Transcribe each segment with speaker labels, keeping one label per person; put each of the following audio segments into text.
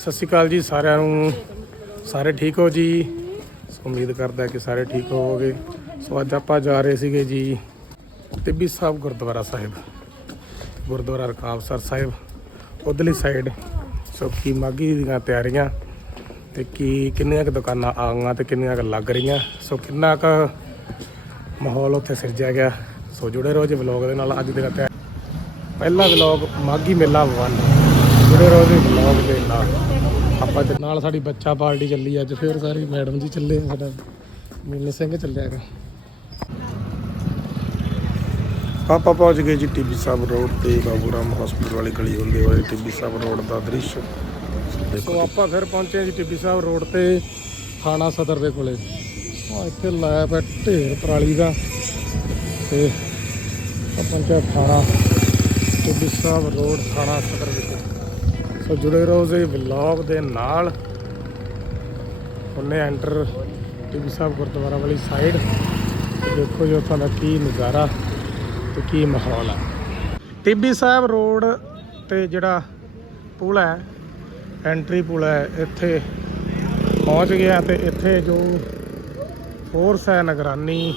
Speaker 1: ਸਤਿ ਸ਼੍ਰੀ ਅਕਾਲ ਜੀ ਸਾਰਿਆਂ ਨੂੰ। ਸਾਰੇ ਠੀਕ ਹੋ ਜੀ? ਉਮੀਦ ਕਰਦਾ ਕਿ ਸਾਰੇ ਠੀਕ ਹੋਵੋਗੇ। ਸੋ ਅੱਜ ਆਪਾਂ ਜਾ ਰਹੇ ਸੀਗੇ ਜੀ ਤਿੱਬੀ ਸਾਹਿਬ ਗੁਰਦੁਆਰਾ ਸਾਹਿਬ। ਗੁਰਦੁਆਰਾ ਰਕਾਬਸਰ ਸਾਹਿਬ, ਉਧਰਲੀ ਸਾਈਡ ਸੋ ਕੀ ਮਾਗੀ ਦੀਆਂ ਤਿਆਰੀਆਂ ਤੇ ਕੀ ਕਿੰਨੀਆਂ ਕੁ ਦੁਕਾਨਾਂ ਆ ਗਈਆਂ ਤੇ ਕਿੰਨੀਆਂ ਕੁ ਲੱਗ ਰਹੀਆਂ। ਸੋ ਕਿੰਨਾ ਕੁ ਮਾਹੌਲ ਉੱਥੇ ਸਿਰਜਿਆ ਗਿਆ। ਸੋ ਜੁੜੇ ਰਹੋ ਜੀ ਵਲੌਗ ਦੇ ਨਾਲ ਅੱਜ ਦੇ ਤਿਆਰ ਪਹਿਲਾ ਵਲੌਗ ਮਾਗੀ ਮੇਲਾ 1 ਜੁੜੇ ਰਹੋ ਜੀ ਵਲੌਗ ਦੇ ਨਾਲ। ਆਪਾਂ ਦੇ ਨਾਲ ਸਾਡੀ ਬੱਚਾ ਪਾਰਟੀ ਚੱਲੀ ਅੱਜ ਫਿਰ ਸਾਰੀ ਮੈਡਮ ਜੀ ਚੱਲੇ ਸਾਡਾ ਮੀਨੇ ਸਿੰਘ ਚੱਲਿਆ ਹੈਗਾ। ਆਪਾਂ ਪਹੁੰਚ ਗਏ ਜੀ ਟੀਬੀ ਸਾਹਿਬ ਰੋਡ ਤੇ ਬਾਬੂਰਾਮ ਹਸਪੀਟਲ ਵਾਲੀ ਗਲੀ ਹੁੰਦੇ ਹੋਏ ਟੀਬੀ ਸਾਹਿਬ ਰੋਡ ਦਾ ਦ੍ਰਿਸ਼। ਸੋ ਆਪਾਂ ਫਿਰ ਪਹੁੰਚੇ ਜੀ ਟੀਬੀ ਸਾਹਿਬ ਰੋਡ ਤੇ ਥਾਣਾ ਸਦਰ ਦੇ ਕੋਲੇ। ਆ ਇੱਥੇ ਲਾਇਆ ਪਿਆ ਢੇਰ ਪਰਾਲੀ ਦਾ। ਤੇ ਆ ਪਹੁੰਚਿਆ ਥਾਣਾ ਟੀਬੀ ਸਾਹਿਬ ਰੋਡ ਥਾਣਾ ਸਦਰ ਵਿਖੇ ਸੋ ਜੁੜੇ ਰਹੋ ਜੀ ਵਲੌਗ ਦੇ ਨਾਲ। ਉਹਨੇ ਐਂਟਰ ਟੀਬੀ ਸਾਹਿਬ ਗੁਰਦੁਆਰਾ ਵਾਲੀ ਸਾਈਡ ਦੇਖੋ ਜੋ ਤੁਹਾਨੂੰ ਕੀ ਨਜ਼ਾਰਾ ਤੇ ਕੀ ਮਾਹੌਲ ਆ। ਟਿੱਬੀ ਸਾਹਿਬ ਰੋਡ ਤੇ ਜਿਹੜਾ ਪੁਲ ਹੈ ਐਂਟਰੀ ਪੁਲ ਹੈ, ਇੱਥੇ ਪਹੁੰਚ ਗਿਆ ਤੇ ਇੱਥੇ ਜੋ ਫੋਰਸ ਹੈ ਨਿਗਰਾਨੀ,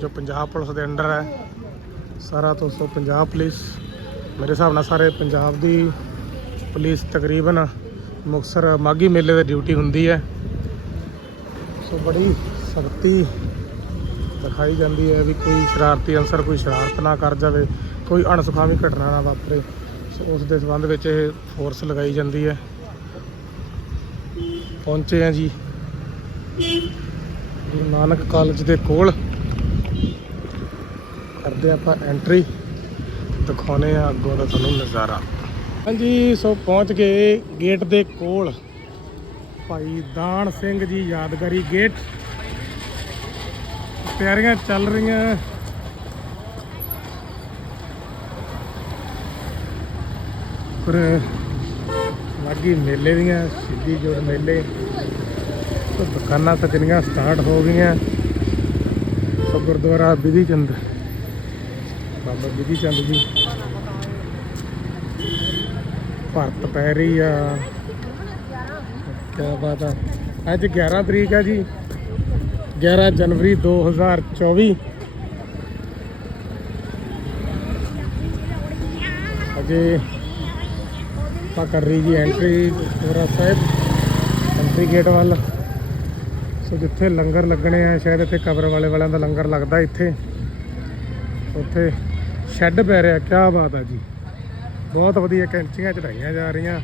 Speaker 1: ਜੋ ਪੰਜਾਬ ਪੁਲਿਸ ਦੇ ਅੰਡਰ ਹੈ, ਸਾਰਾ ਤੋਂ ਸੋ ਪੰਜਾਬ ਪੁਲਿਸ। ਮੇਰੇ ਹਿਸਾਬ ਨਾਲ ਸਾਰੇ ਪੰਜਾਬ ਦੀ ਪੁਲਿਸ ਤਕਰੀਬਨ ਮੁਕਤਸਰ ਮਾਗੀ ਮੇਲੇ ਤੇ ਡਿਊਟੀ ਹੁੰਦੀ ਹੈ। ਸੋ ਬੜੀ ਸਖਤੀ ਦਿਖਾਈ ਜਾਂਦੀ ਹੈ ਵੀ ਕੋਈ ਸ਼ਰਾਰਤੀ ਅਨਸਰ ਕੋਈ ਸ਼ਰਾਰਤ ਨਾ ਕਰ ਜਾਵੇ, ਕੋਈ ਅਣਸੁਖਾਵੀ ਘਟਨਾ ਨਾ ਵਾਪਰੇ। ਸੋ ਉਸ ਦੇ ਸੰਬੰਧ ਵਿੱਚ ਇਹ ਫੋਰਸ ਲਗਾਈ ਜਾਂਦੀ ਹੈ। ਪਹੁੰਚੇ ਆ ਜੀ ਗੁਰੂ ਨਾਨਕ ਕਾਲਜ ਦੇ ਕੋਲ। ਕਰਦੇ ਆਪਾਂ ਐਂਟਰੀ ਦਿਖਾਉਨੇ ਆ ਅੱਗੋਂ ਦਾ ਤੁਹਾਨੂੰ ਨਜ਼ਾਰਾ। ਹਾਂਜੀ, ਸੋ ਪਹੁੰਚ ਗਏ ਗੇਟ ਦੇ ਕੋਲ। ਭਾਈ ਦਾਨ ਸਿੰਘ ਜੀ ਯਾਦਗਾਰੀ ਗੇਟ। ਤਿਆਰੀਆਂ ਚੱਲ ਰਹੀਆਂ। ਪਰ ਲੱਗੀ ਮੇਲੇ ਦੀਆਂ, ਸਿੱਧੀ ਜੋੜ ਮੇਲੇ। ਸੋ ਦੁਕਾਨਾਂ ਸਜਣੀਆਂ ਸਟਾਰਟ ਹੋ ਗਈਆਂ। ਸੋ ਗੁਰਦੁਆਰਾ ਬਿਧੀ ਚੰਦ ਬਾਬਾ ਬਿਧੀ ਚੰਦ ਜੀ। ਭਰਤ ਪੈ ਰਹੀ ਆ। ਕੀ ਬਾਤ ਆ। ਅੱਜ 11 ਤਰੀਕ ਆ ਜੀ। 11 ਜਨਵਰੀ 2024 ਅਜੇ ਆਪਾਂ ਕਰ ਰਹੀ ਜੀ entry Gurdwara Sahib entry gate ਵੱਲ। ਸੋ ਜਿੱਥੇ ਲੰਗਰ ਲੱਗਣੇ ਆ, ਸ਼ਾਇਦ ਇੱਥੇ ਕਬਰ ਵਾਲੇ ਵਾਲਿਆਂ ਦਾ ਲੰਗਰ ਲੱਗਦਾ ਇੱਥੇ। ਉੱਥੇ ਸ਼ੈੱਡ ਪੈ ਰਿਹਾ ਕੀ ਬਾਤ ਆ ਜੀ। ਬਹੁਤ ਵਧੀਆ ਕੈਂਚੀਆਂ ਚੜਾਈਆਂ ਜਾ ਰਹੀਆਂ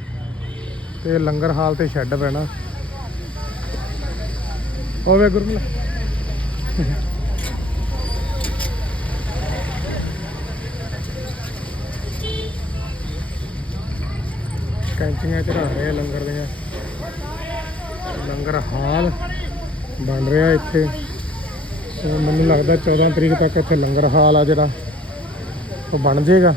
Speaker 1: ਤੇ ਲੰਗਰ ਹਾਲ ਤੇ ਸ਼ੈੱਡ ਪੈਣਾ। ਹੋਵੇ ਗੁਰਮਲ ਕੈਂਚੀਆਂ ਚੜਾ ਰਹੇ ਲੰਗਰ ਦੀਆਂ। ਲੰਗਰ ਹਾਲ ਬਣ ਰਿਹਾ ਇੱਥੇ। ਸੋ ਮੈਨੂੰ ਲੱਗਦਾ 14 ਤਰੀਕ ਤੱਕ ਇੱਥੇ ਲੰਗਰ ਹਾਲ ਆ ਜਿਹੜਾ, ਉਹ ਬਣ ਜਾਏਗਾ।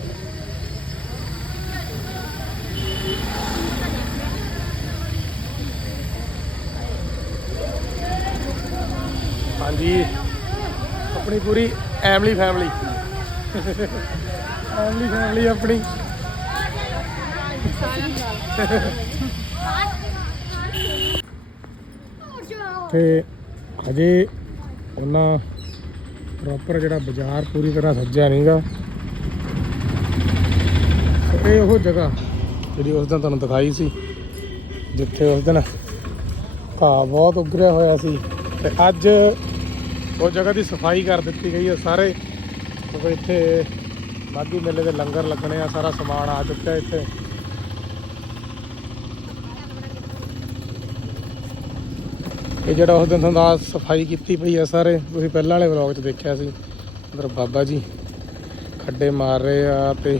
Speaker 1: ਹਾਂਜੀ ਆਪਣੀ ਪੂਰੀ ਐਮਲੀ ਫੈਮਿਲੀ। ਐਮਲੀ ਫੈਮਿਲੀ ਆਪਣੀ। ਤੇ ਹਜੇ ਉਹਨਾਂ ਪ੍ਰੋਪਰ ਜਿਹੜਾ ਬਾਜ਼ਾਰ ਪੂਰੀ ਤਰ੍ਹਾਂ ਸੱਜਿਆ ਨਹੀਂਗਾ। ਇਹ ਉਹ ਜਗ੍ਹਾ ਜਿਹੜੀ ਉਸ ਦਿਨ ਤੁਹਾਨੂੰ ਦਿਖਾਈ ਸੀ, ਜਿੱਥੇ ਉਸ ਦਿਨ ਘਾਹ ਬਹੁਤ ਉਗਰਿਆ ਹੋਇਆ ਸੀ। ਤੇ ਅੱਜ ਉਹ ਜਗ੍ਹਾ ਦੀ ਸਫ਼ਾਈ ਕਰ ਦਿੱਤੀ ਗਈ ਹੈ ਸਾਰੇ। ਕਿਉਂਕਿ ਇੱਥੇ ਮਾਗੀ ਮੇਲੇ ਦੇ ਲੰਗਰ ਲੱਗਣੇ ਆ, ਸਾਰਾ ਸਮਾਨ ਆ ਚੁੱਕਾ ਇੱਥੇ। ਇਹ ਜਿਹੜਾ ਉਸ ਦਿਨ ਤੁਹਾਨੂੰ ਸਫ਼ਾਈ ਕੀਤੀ ਪਈ ਆ ਸਾਰੇ, ਤੁਸੀਂ ਪਹਿਲਾਂ ਵਾਲੇ ਵਲੌਗ 'ਚ ਦੇਖਿਆ ਸੀ। ਅੰਦਰ ਬਾਬਾ ਜੀ ਖੱਡੇ ਮਾਰ ਰਹੇ ਆ ਤੇ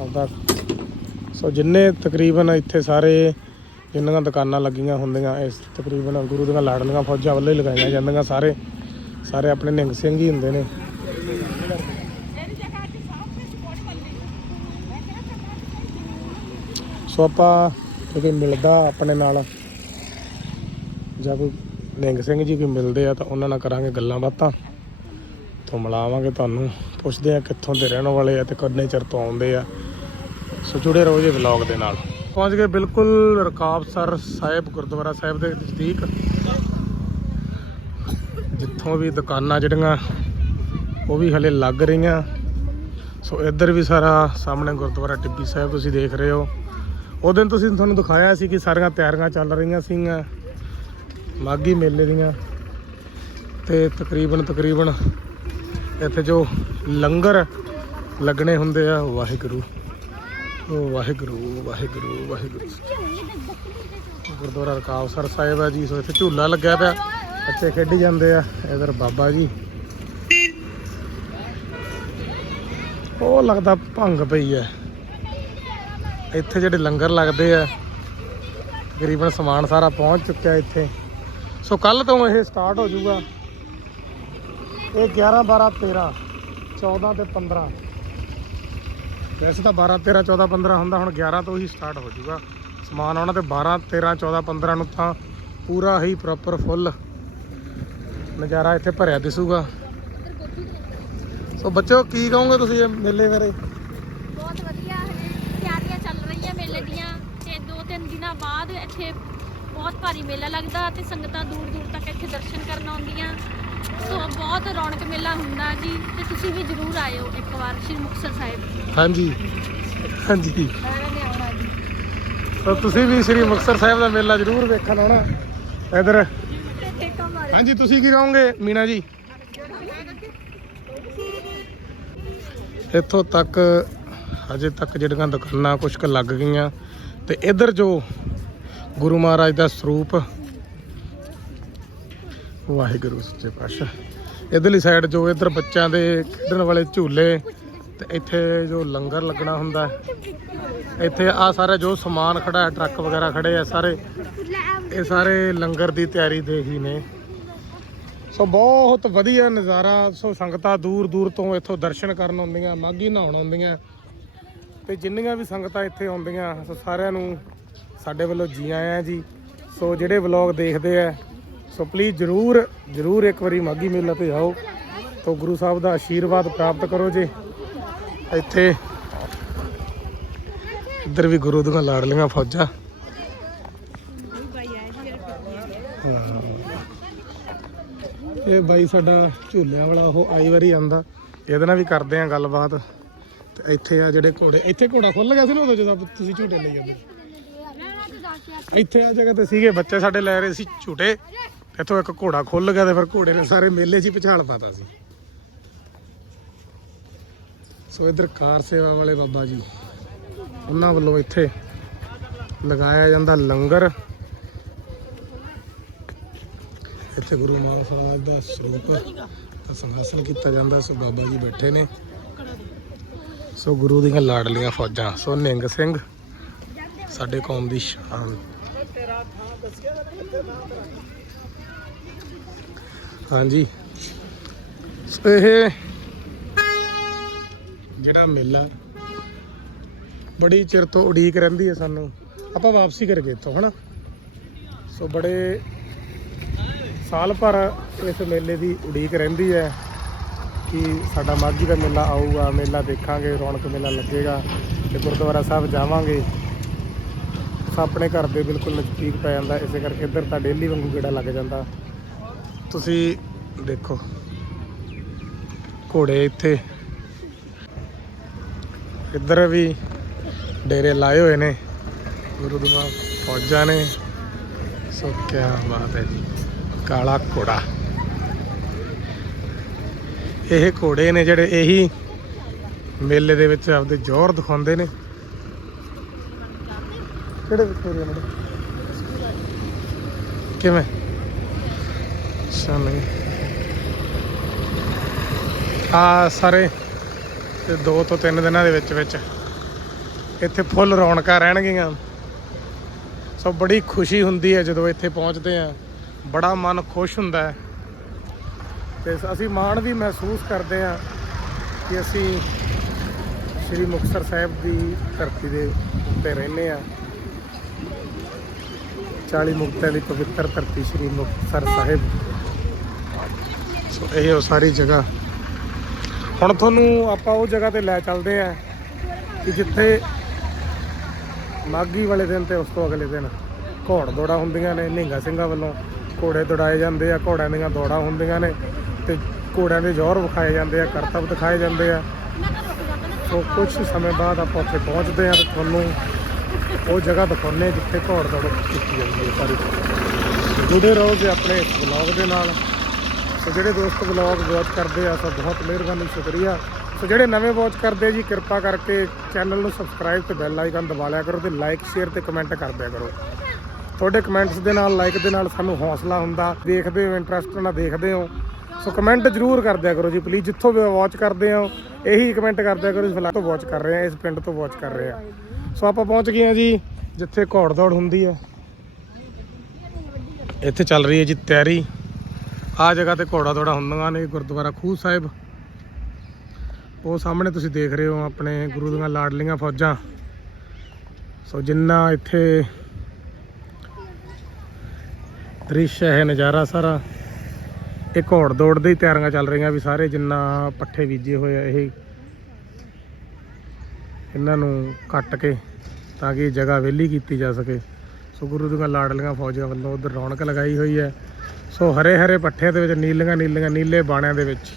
Speaker 1: ਆਪਦਾ ਸੋ ਜਿੰਨੇ ਤਕਰੀਬਨ ਇੱਥੇ ਸਾਰੇ ਜਿੰਨੀਆਂ ਦੁਕਾਨਾਂ ਲੱਗੀਆਂ ਹੁੰਦੀਆਂ, ਇਸ ਤਕਰੀਬਨ ਗੁਰੂ ਦੀਆਂ ਲਾੜਨੀਆਂ ਫੌਜਾਂ ਵੱਲੋਂ ਹੀ ਲਗਾਈਆਂ ਜਾਂਦੀਆਂ ਸਾਰੇ ਸਾਰੇ ਆਪਣੇ ਨਿੰਗ ਸਿੰਘ ਹੀ ਹੁੰਦੇ ਨੇ। ਸੋ ਆਪਾਂ ਜਦੋਂ ਮਿਲਦਾ ਆਪਣੇ ਨਾਲ, ਜਾਂ ਕੋਈ ਨਿੰਗ ਸਿੰਘ ਜੀ ਕੋਈ ਮਿਲਦੇ ਆ ਤਾਂ ਉਹਨਾਂ ਨਾਲ ਕਰਾਂਗੇ ਗੱਲਾਂ ਬਾਤਾਂ। ਤੋਂ ਮਿਲਾਵਾਂਗੇ ਤੁਹਾਨੂੰ, ਪੁੱਛਦੇ ਆ ਕਿੱਥੋਂ ਦੇ ਰਹਿਣ ਵਾਲੇ ਆ ਤੇ ਕਿੰਨੇ ਚਿਰ ਤੋਂ ਆਉਂਦੇ ਆ। ਸੋ ਜੁੜੇ ਰਹੋ ਜੀ ਵਲੌਗ ਦੇ ਨਾਲ। ਪਹੁੰਚ ਗਏ ਬਿਲਕੁਲ ਰਕਾਬਸਰ ਸਾਹਿਬ, ਗੁਰਦੁਆਰਾ ਸਾਹਿਬ ਦੇ ਨਜ਼ਦੀਕ। ਜਿੱਥੋਂ ਵੀ ਦੁਕਾਨਾਂ ਜਿਹੜੀਆਂ, ਉਹ ਵੀ ਹਲੇ ਲੱਗ ਰਹੀਆਂ। ਸੋ ਇੱਧਰ ਵੀ ਸਾਰਾ ਸਾਹਮਣੇ ਗੁਰਦੁਆਰਾ ਟਿੱਬੀ ਸਾਹਿਬ ਤੁਸੀਂ ਦੇਖ ਰਹੇ ਹੋ। ਉਹ ਦਿਨ ਤੁਸੀਂ ਤੁਹਾਨੂੰ ਦਿਖਾਇਆ ਸੀ ਕਿ ਸਾਰੀਆਂ ਤਿਆਰੀਆਂ ਚੱਲ ਰਹੀਆਂ ਸੀਗੀਆਂ ਮਾਗੀ ਮੇਲੇ ਦੀਆਂ। ਤੇ ਤਕਰੀਬਨ ਤਕਰੀਬਨ ਇੱਥੇ ਜੋ ਲੰਗਰ ਲੱਗਣੇ ਹੁੰਦੇ ਆ, ਵਾਹਿਗੁਰੂ। ਵਾਹਿਗੁਰੂ ਵਾਹਿਗੁਰੂ ਵਾਹਿਗੁਰੂ। ਗੁਰਦੁਆਰਾ ਰਕਾਬਸਰ ਸਾਹਿਬ ਹੈ ਜੀ, ਸੋ ਇੱਥੇ ਝੂਲਾ ਲੱਗਿਆ ਪਿਆ। ਬੱਚੇ ਖੇਡੀ ਜਾਂਦੇ ਆ, ਇਧਰ ਬਾਬਾ ਜੀ। ਉਹ ਲੱਗਦਾ ਭੰਗ ਪਈ ਹੈ ਇੱਥੇ ਜਿਹੜੇ ਲੰਗਰ ਲੱਗਦੇ ਆ, ਤਕਰੀਬਨ ਸਮਾਨ ਸਾਰਾ ਪਹੁੰਚ ਚੁੱਕਿਆ ਇੱਥੇ। ਸੋ ਕੱਲ ਤੋਂ ਇਹ ਸਟਾਰਟ ਹੋ ਜਾਊਗਾ। ਇਹ 11 12 13 14 ਤੇ 15 ਵੈਸੇ ਤਾਂ 12 13 14 15 ਹੁੰਦਾ, ਹੁਣ 11 ਤੋਂ ਹੀ ਸਟਾਰਟ ਹੋ ਜਾਊਗਾ। ਸਮਾਨ ਆਉਣਾ ਤੇ 12 13 14 15 ਨੂੰ ਤਾਂ ਪੂਰਾ ਹੀ ਪ੍ਰੋਪਰ ਫੁੱਲ ਨਜ਼ਾਰਾ ਇੱਥੇ ਭਰਿਆ ਦਿਸੂਗਾ। ਸੋ ਬੱਚੋ ਕੀ ਕਹੋਗੇ ਤੁਸੀਂ ਇਹ ਮੇਲੇ ਬਾਰੇ?
Speaker 2: ਬਹੁਤ ਵਧੀਆ ਹਜੇ ਤਿਆਰੀਆਂ ਚੱਲ ਰਹੀਆਂ ਮੇਲੇ ਦੀਆਂ ਤੇ ਦੋ ਤਿੰਨ ਦਿਨਾਂ ਬਾਅਦ ਇੱਥੇ ਬਹੁਤ ਭਾਰੀ ਮੇਲਾ ਲੱਗਦਾ ਤੇ ਸੰਗਤਾਂ ਦੂਰ ਦੂਰ ਤੱਕ ਇੱਥੇ ਦਰਸ਼ਨ ਕਰਨ ਆਉਂਦੀਆਂ। ਸੋ ਬਹੁਤ ਰੌਣਕ ਮੇਲਾ ਹੁੰਦਾ ਜੀ ਤੇ ਤੁਸੀਂ ਵੀ ਜ਼ਰੂਰ ਆਇਓ ਇੱਕ ਵਾਰ ਸ਼੍ਰੀ ਮੁਕਤਸਰ ਸਾਹਿਬ।
Speaker 1: ਹਾਂਜੀ। ਹਾਂਜੀ।
Speaker 2: ਸਾਰਿਆਂ ਨੇ ਆਉਣਾ ਜੀ।
Speaker 1: ਸੋ ਤੁਸੀਂ ਵੀ ਸ੍ਰੀ ਮੁਕਤਸਰ ਸਾਹਿਬ ਦਾ ਮੇਲਾ ਜ਼ਰੂਰ ਵੇਖਣ ਆਉਣਾ। ਇਧਰ।
Speaker 2: ਤੇ ਠੇਕਾ ਮਾਰੇ
Speaker 1: ਹਾਂਜੀ ਤੁਸੀਂ ਕੀ ਕਹੋਗੇ ਮੀਨਾ ਜੀ? ਇੱਥੋਂ ਤੱਕ ਅਜੇ ਤੱਕ ਜਿਹੜੀਆਂ ਦੁਕਾਨਾਂ ਕੁਛ ਕੁ ਲੱਗ ਗਈਆਂ ਤੇ ਇੱਧਰ ਜੋ ਗੁਰੂ ਮਹਾਰਾਜ ਦਾ ਸਰੂਪ ਵਾਹਿਗੁਰੂ, ਸੱਚੇ ਪਾਤਸ਼ਾਹ। ਇਧਰਲੀ ਸਾਈਡ ਜੋ ਇੱਧਰ ਬੱਚਿਆਂ ਦੇ ਖੇਡਣ ਵਾਲੇ ਝੂਲੇ, ਤੇ ਇੱਥੇ ਜੋ ਲੰਗਰ ਲੱਗਣਾ ਹੁੰਦਾ, ਇੱਥੇ ਆ ਸਾਰਾ ਜੋ ਸਮਾਨ ਖੜਾ ਹੈ, ਟਰੱਕ ਵਗੈਰਾ ਖੜੇ ਆ ਸਾਰੇ, ਇਹ ਸਾਰੇ ਲੰਗਰ ਦੀ ਤਿਆਰੀ ਦੇ ਹੀ ਨੇ। ਸੋ ਬਹੁਤ ਵਧੀਆ ਨਜ਼ਾਰਾ, ਸੋ ਸੰਗਤਾਂ ਦੂਰ ਦੂਰ ਤੋਂ ਇੱਥੋਂ ਦਰਸ਼ਨ ਕਰਨ ਆਉਂਦੀਆਂ ਮਾਗੀ ਨਹਾਉਣ ਆਉਂਦੀਆਂ, ਤੇ ਜਿੰਨੀਆਂ ਵੀ ਸੰਗਤਾਂ ਇੱਥੇ ਆਉਂਦੀਆਂ, ਸੋ ਸਾਰਿਆਂ ਨੂੰ ਸਾਡੇ ਵੱਲੋਂ ਜੀ ਆਇਆਂ ਜੀ। ਸੋ ਜਿਹੜੇ ਵਲੌਗ ਦੇਖਦੇ ਆ ਸੋ ਪਲੀਜ਼ ਜਰੂਰ ਜਰੂਰ ਇੱਕ ਵਾਰੀ ਮਾਗੀ ਮੇਲਾ ਤੇ ਆਓ। ਤੋ ਗੁਰੂ ਸਾਹਿਬ ਦਾ ਆਸ਼ੀਰਵਾਦ ਪ੍ਰਾਪਤ ਕਰੋ ਜੀ। ਇੱਥੇ ਇੱਧਰ ਵੀ ਗੁਰੂ ਦੀਆਂ ਲਾੜਲੀਆਂ ਫੌਜਾਂ। ਇਹ ਬਾਈ ਸਾਡਾ ਝੂਲਿਆਂ ਵਾਲਾ ਉਹ ਆਈ ਵਾਰੀ ਆਂਦਾ। ਇਹਦੇ ਨਾਲ ਵੀ ਕਰਦੇ ਆ ਗੱਲਬਾਤ। ਤੇ ਇੱਥੇ ਆ ਜਿਹੜੇ ਘੋੜੇ ਇੱਥੇ ਘੋੜਾ ਖੁੱਲ ਗਿਆ ਸੀ ਨਾ ਉਦੋਂ ਜਦੋਂ ਤੁਸੀਂ ਝੂਟੇ ਲਈ ਜਾਂਦੇ? ਇੱਥੇ ਆ ਜਗ੍ਹਾ ਤੇ ਸੀਗੇ ਬੱਚੇ ਸਾਡੇ ਲੈ ਰਹੇ ਸੀ ਝੂਟੇ। ਇੱਥੋਂ ਇੱਕ ਘੋੜਾ ਖੁੱਲ ਗਿਆ ਤੇ ਫਿਰ ਘੋੜੇ ਨੇ ਸਾਰੇ ਮੇਲੇ 'ਚ ਹੀ ਪਛਾਣ ਪਾਤਾ ਸੀ। ਸੋ ਇਧਰ ਕਾਰ ਸੇਵਾ ਵਾਲੇ ਬਾਬਾ ਜੀ, ਉਹਨਾਂ ਵੱਲੋਂ ਇੱਥੇ ਲਗਾਇਆ ਜਾਂਦਾ ਲੰਗਰ। ਇੱਥੇ ਗੁਰੂ ਮਹਾਰਾਜ ਦਾ ਸਰੂਪ ਦਾ ਸੰਹਾਸਨ ਕੀਤਾ ਜਾਂਦਾ, ਸੋ ਬਾਬਾ ਜੀ ਬੈਠੇ ਨੇ। ਸੋ ਗੁਰੂ ਦੀਆਂ ਲਾਡਲੀਆਂ ਫੌਜਾਂ, ਸੋ ਨਿੰਗ ਸਿੰਘ, ਸਾਡੇ ਕੌਮ ਦੀ ਸ਼ਾਨ। ਹਾਂਜੀ। ਇਹ ਜਿਹੜਾ ਮੇਲਾ ਬੜੀ ਚਿਰ ਤੋਂ ਉਡੀਕ ਰਹਿੰਦੀ ਹੈ ਸਾਨੂੰ। ਆਪਾਂ ਵਾਪਸੀ ਕਰ ਗਏ ਇੱਥੋਂ, ਹਨਾ? ਸੋ ਬੜੇ ਸਾਲ ਭਰ ਇਸ ਮੇਲੇ ਦੀ ਉਡੀਕ ਰਹਿੰਦੀ ਹੈ ਕਿ ਸਾਡਾ ਮਾਘੀ ਦਾ ਮੇਲਾ ਆਊਗਾ, ਮੇਲਾ ਦੇਖਾਂਗੇ, ਰੌਣਕ ਮੇਲਾ ਲੱਗੇਗਾ ਤੇ ਗੁਰਦੁਆਰਾ ਸਾਹਿਬ ਜਾਵਾਂਗੇ। ਆਪਣੇ ਘਰ ਦੇ ਬਿਲਕੁਲ ਨਜ਼ਦੀਕ ਪੈ ਜਾਂਦਾ, ਇਸੇ ਕਰਕੇ ਇੱਧਰ ਤਾਂ ਡੇਲੀ ਵਾਂਗੂ ਗੇੜਾ ਲੱਗ ਜਾਂਦਾ। ਤੁਸੀਂ ਦੇਖੋ ਘੋੜੇ ਇੱਥੇ। ਇੱਧਰ ਵੀ ਡੇਰੇ ਲਾਏ ਹੋਏ ਨੇ। ਗੁਰੂ ਦੀਆਂ ਫੌਜਾਂ ਨੇ। ਸੋ ਕੀ ਬਾਤ ਹੈ ਜੀ, ਕਾਲਾ ਘੋੜਾ। ਇਹ ਘੋੜੇ ਨੇ ਜਿਹੜੇ ਇਹੀ ਮੇਲੇ ਦੇ ਵਿੱਚ ਆਪਦੇ ਜ਼ੋਰ ਦਿਖਾਉਂਦੇ ਨੇ। ਕਿਹੜੇ ਵਿਕਟੋਰੀਆ ਨੇ ਕਿਵੇਂ? ਸਾਨੂੰ ਆ ਸਾਰੇ ਤੇ ਦੋ ਤੋਂ ਤਿੰਨ ਦਿਨਾਂ ਦੇ ਵਿੱਚ ਵਿੱਚ ਇੱਥੇ ਫੁੱਲ ਰੌਣਕਾਂ ਰਹਿਣਗੀਆਂ। ਸੋ ਬੜੀ ਖੁਸ਼ੀ ਹੁੰਦੀ ਹੈ ਜਦੋਂ ਇੱਥੇ ਪਹੁੰਚਦੇ ਆ ਬੜਾ ਮਨ ਖੁਸ਼ ਹੁੰਦਾ ਹੈ। ਤੇ ਅਸੀਂ ਮਾਣ ਵੀ ਮਹਿਸੂਸ ਕਰਦੇ ਆ ਕਿ ਅਸੀਂ ਸ੍ਰੀ ਮੁਕਤਸਰ ਸਾਹਿਬ ਦੀ ਧਰਤੀ ਦੇ ਉੱਤੇ ਰਹਿੰਦੇ ਆ 40 ਮੁਕਤਿਆਂ ਦੀ ਪਵਿੱਤਰ ਧਰਤੀ ਸ੍ਰੀ ਮੁਕਤਸਰ ਸਾਹਿਬ। ਇਹ ਉਹ ਸਾਰੀ ਜਗ੍ਹਾ। ਹੁਣ ਤੁਹਾਨੂੰ ਆਪਾਂ ਉਹ ਜਗ੍ਹਾ ਤੇ ਲੈ ਚੱਲਦੇ ਆ ਕਿ ਜਿੱਥੇ ਮਾਗੀ ਵਾਲੇ ਦਿਨ ਤੇ ਉਸ ਤੋਂ ਅਗਲੇ ਦਿਨ ਘੋੜ ਦੌੜਾ ਹੁੰਦੀਆਂ ਨੇ ਨਿੰਗਾ ਸਿੰਘਾਂ ਵੱਲੋਂ ਘੋੜੇ ਦੌੜਾਏ ਜਾਂਦੇ ਆ, ਘੋੜਿਆਂ ਦੀਆਂ ਦੌੜਾਂ ਹੁੰਦੀਆਂ ਨੇ ਤੇ ਘੋੜਿਆਂ ਦੇ ਜ਼ੋਰ ਵਿਖਾਏ ਜਾਂਦੇ ਆ, ਕਰਤੱਵ ਦਿਖਾਏ ਜਾਂਦੇ ਆ। ਸੋ ਕੁਝ ਸਮੇਂ ਬਾਅਦ ਆਪਾਂ ਉੱਥੇ ਪਹੁੰਚਦੇ ਆ ਤੇ ਤੁਹਾਨੂੰ ਉਹ ਜਗ੍ਹਾ ਦਿਖਾਉਂਦੇ ਜਿੱਥੇ ਘੋੜ ਦੌੜ ਕੀਤੀ ਜਾਂਦੀ ਹੈ ਸਾਰੀ। ਜੁੜੇ ਰਹੋ ਜੀ ਆਪਣੇ ਇਸ ਵਲੌਗ ਦੇ ਨਾਲ। ਸੋ ਜਿਹੜੇ ਦੋਸਤ ਵਲੌਗ ਵਾਚ ਕਰਦੇ ਆ, ਸੋ ਬਹੁਤ ਮਿਹਰਬਾਨੀ, ਸ਼ੁਕਰੀਆ। ਸੋ ਜਿਹੜੇ ਨਵੇਂ ਵਾਚ ਕਰਦੇ ਆ ਜੀ, ਕਿਰਪਾ ਕਰਕੇ ਚੈਨਲ ਨੂੰ ਸਬਸਕ੍ਰਾਈਬ ਤੇ ਬੈਲ ਆਈਕਨ ਦਬਾ ਲਿਆ ਕਰੋ ਤੇ ਲਾਈਕ ਸ਼ੇਅਰ ਤੇ ਕਮੈਂਟ ਕਰ ਦਿਆ ਕਰੋ। ਤੁਹਾਡੇ ਕਮੈਂਟਸ ਦੇ ਨਾਲ ਲਾਈਕ ਦੇ ਨਾਲ ਸਾਨੂੰ ਹੌਸਲਾ ਹੁੰਦਾ। ਦੇਖਦੇ ਹੋ ਇੰਟਰਸਟ ਨਾਲ ਦੇਖਦੇ ਹੋ। ਸੋ ਕਮੈਂਟ ਜ਼ਰੂਰ ਕਰ ਦਿਆ ਕਰੋ ਜੀ ਪਲੀਜ਼ ਜਿੱਥੋਂ ਵੀ ਵਾਚ ਕਰਦੇ ਹੋ, ਇਹੀ ਕਮੈਂਟ ਕਰ ਦਿਆ ਕਰੋ ਇਸ ਫਿਲਹਾਲ ਤੋਂ ਵਾਚ ਕਰ ਰਹੇ ਆ ਇਸ ਪਿੰਡ ਤੋਂ ਵਾਚ ਕਰ ਰਹੇ ਆ ਸੋ ਆਪਾਂ ਪਹੁੰਚ ਗਏ ਆ ਜੀ, ਜਿੱਥੇ ਘੋੜ ਦੌੜ ਹੁੰਦੀ ਹੈ। ਇੱਥੇ ਚੱਲ ਰਹੀ ਹੈ ਜੀ ਤਿਆਰੀ। ਆ ਜਗ੍ਹਾ ਤੇ ਘੋੜਾ ਦੌੜਾ ਹੁੰਦੀਆਂ ਨੇ, ਗੁਰਦੁਆਰਾ ਖੂਹ ਸਾਹਿਬ। ਉਹ ਸਾਹਮਣੇ ਤੁਸੀਂ ਦੇਖ ਰਹੇ ਹੋ ਆਪਣੇ ਗੁਰੂ ਦੀਆਂ ਲਾਡਲੀਆਂ ਫੌਜਾਂ। ਸੋ ਜਿੰਨਾ ਇੱਥੇ ਦ੍ਰਿਸ਼ ਹੈ, ਨਜ਼ਾਰਾ ਸਾਰਾ, ਇਹ ਘੋੜ ਦੌੜ ਦੀ ਤਿਆਰੀਆਂ ਚੱਲ ਰਹੀਆਂ ਵੀ ਸਾਰੇ ਜਿੰਨਾ ਪੱਠੇ ਬੀਜੇ ਹੋਏ ਆ ਇਹ, ਇਹਨਾਂ ਨੂੰ ਕੱਟ ਕੇ ਤਾਂ ਕਿ ਜਗ੍ਹਾ ਵਿਹਲੀ ਕੀਤੀ ਜਾ ਸਕੇ। ਸੋ ਗੁਰੂ ਦੀਆਂ ਲਾਡਲੀਆਂ ਫੌਜਾਂ ਵੱਲੋਂ ਉਧਰ ਰੌਣਕ ਲਗਾਈ ਹੋਈ ਹੈ। ਸੋ ਹਰੇ ਹਰੇ ਪੱਠਿਆਂ ਦੇ ਵਿੱਚ, ਨੀਲੀਆਂ ਨੀਲੀਆਂ, ਨੀਲੇ ਬਾਣਿਆਂ ਦੇ ਵਿੱਚ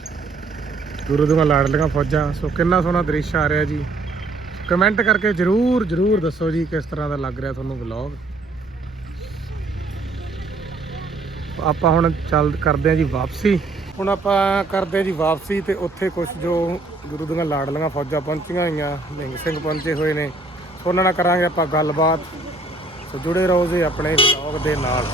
Speaker 1: ਗੁਰੂ ਦੀਆਂ ਲਾਡਲੀਆਂ ਫੌਜਾਂ। ਸੋ ਕਿੰਨਾ ਸੋਹਣਾ ਦ੍ਰਿਸ਼ ਆ ਰਿਹਾ ਜੀ। ਕਮੈਂਟ ਕਰਕੇ ਜਰੂਰ ਜਰੂਰ ਦੱਸੋ ਜੀ ਕਿਸ ਤਰ੍ਹਾਂ ਦਾ ਲੱਗ ਰਿਹਾ ਤੁਹਾਨੂੰ ਵਲੌਗ। ਆਪਾਂ ਹੁਣ ਚੱਲ ਕਰਦੇ ਹਾਂ ਜੀ ਵਾਪਸੀ। ਹੁਣ ਆਪਾਂ ਕਰਦੇ ਹਾਂ ਜੀ ਵਾਪਸੀ ਤੇ ਉੱਥੇ ਕੁਝ ਜੋ ਗੁਰੂ ਦੀਆਂ ਲਾਡਲੀਆਂ ਫੌਜਾਂ ਪਹੁੰਚੀਆਂ ਹੋਈਆਂ ਨਿਹੰਗ ਸਿੰਘ ਪਹੁੰਚੇ ਹੋਏ ਨੇ। ਉਹਨਾਂ ਨਾਲ ਕਰਾਂਗੇ ਆਪਾਂ ਗੱਲਬਾਤ। ਸੋ ਜੁੜੇ ਰਹੋ ਜੀ ਆਪਣੇ ਵਲੌਗ ਦੇ ਨਾਲ।